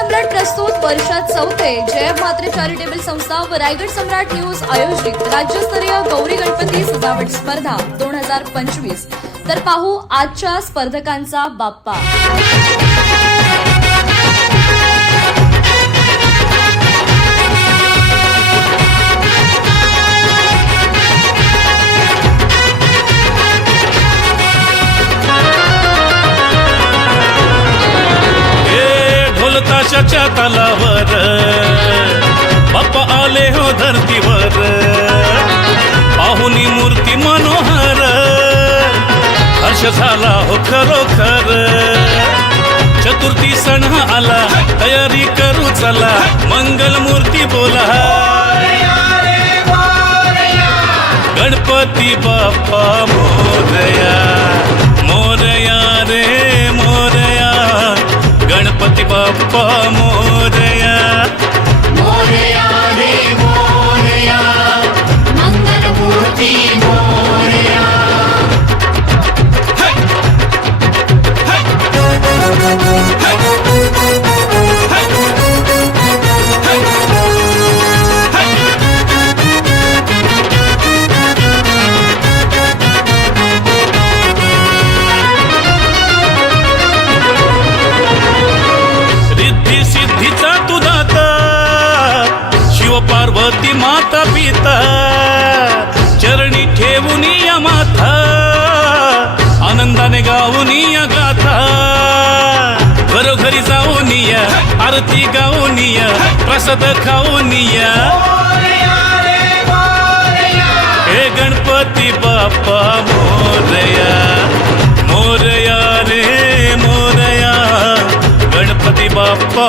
सम्राट प्रस्तुत वर्षात चौथे जय म्हात्रे चॅरिटेबल संस्था व रायगड सम्राट न्यूज आयोजित राज्यस्तरीय गौरी गणपती सजावट स्पर्धा 2025। तर पाहू आजच्या स्पर्धकांचा बाप्पा। ताशाच्या तालावर बाप्पा आले हो धरतीवर, पाहुनी मूर्ती मनोहर, हर्ष झाला हो खरोखर। चतुर्थी सण आला, तयारी करू चला, मंगल मूर्ती बोला, गणपती बाप्पा मोरया, मोरया रे मोरया, गणपती बाप्पा मोरया, मोरया रे मोरया, मंगल मूर्ती मोरया। पार्वती माता पिता चरणी ठेवून या माथा, आनंदाने गाऊन या गाथा, घरोघरी जाऊन या, आरती गाऊन या, प्रसाद खाऊन या, हे गणपती बाप्पा मोरया, मोरया रे मोरया, गणपती बाप्पा